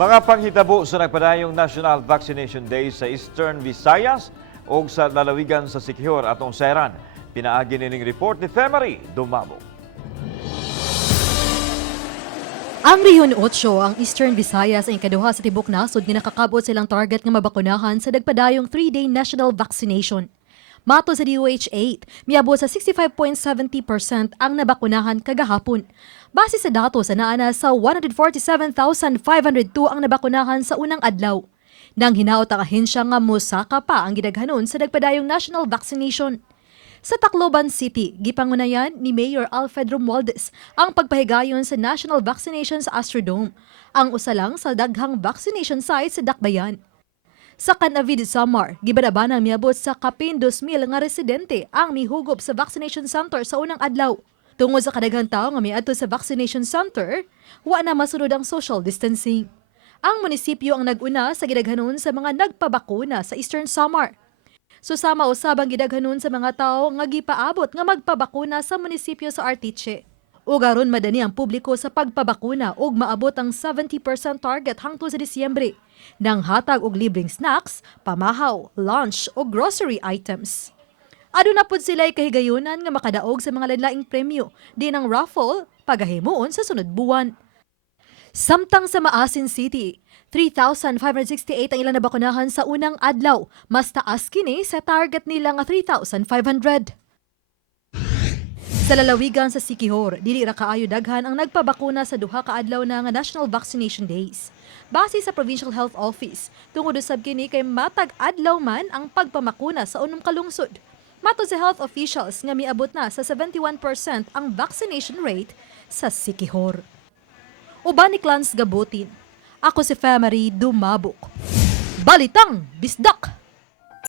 Mga panghitabo sa nagpadayong National Vaccination Day sa Eastern Visayas o sa lalawigan sa Siquijor atong Seran. Pinaagi nining report ni Femery Dumabo. Ang Rehiyon 8, ang Eastern Visayas ay ikaduha sa tibok nasod nga nakakabot silang target nga mabakunahan sa nagpadayong 3-day national vaccination. Mato sa DOH-8, miabot sa 65.70% ang nabakunahan kagahapon. Base sa datos, naana sa 147,502 ang nabakunahan sa unang adlaw. Nang hinaot ang ahensya nga mosaka pa ang gidaghanon sa nagpadayong national vaccination. Sa Tacloban City, gipangunayan ni Mayor Alfred Romualdez ang pagpahigayon sa national vaccination sa Astrodome, ang usa lang sa daghang vaccination site sa Dakbayan. Sa Canavid, Samar, gibadabanang miabot sa kapin 2,000 nga residente ang mihugop sa vaccination center sa unang adlaw. Tungod sa kadaghang tao nga miadto sa vaccination center, wa na masunod ang social distancing. Ang munisipyo ang nag-una sa gidaghanon sa mga nagpabakuna sa Eastern Samar. Susama usab ang gidaghanon sa mga tao nga gipaabot nga magpabakuna sa munisipyo sa Artiche. Ug aron madani ang publiko sa pagpabakuna ug maabot ang 70% target hangtod sa Disyembre nang hatag og libreng snacks, pamahaw, lunch o grocery items. Aduna pud sila'y kahigayunan nga makadaog sa mga lain-laing premyo, din ang raffle, pagahimuon sa sunod buwan. Samtang sa Maasin City, 3,568 ang ilang nabakunahan sa unang adlaw, mas taas kini sa target nila nga 3,500. Sa lalawigan sa Siquijor, dili ra kaayo daghan ang nagpabakuna sa duha ka adlaw na nga National Vaccination Days. Base sa Provincial Health Office, tungod usab kini kay matag adlaw man ang pagpamakuna sa unom ka lungsod. Mato sa health officials nga miabot na sa 71% ang vaccination rate sa Siquijor. Uban ni Clans Gabutin, ako si Femery Dumabok. Balitang Bisdak!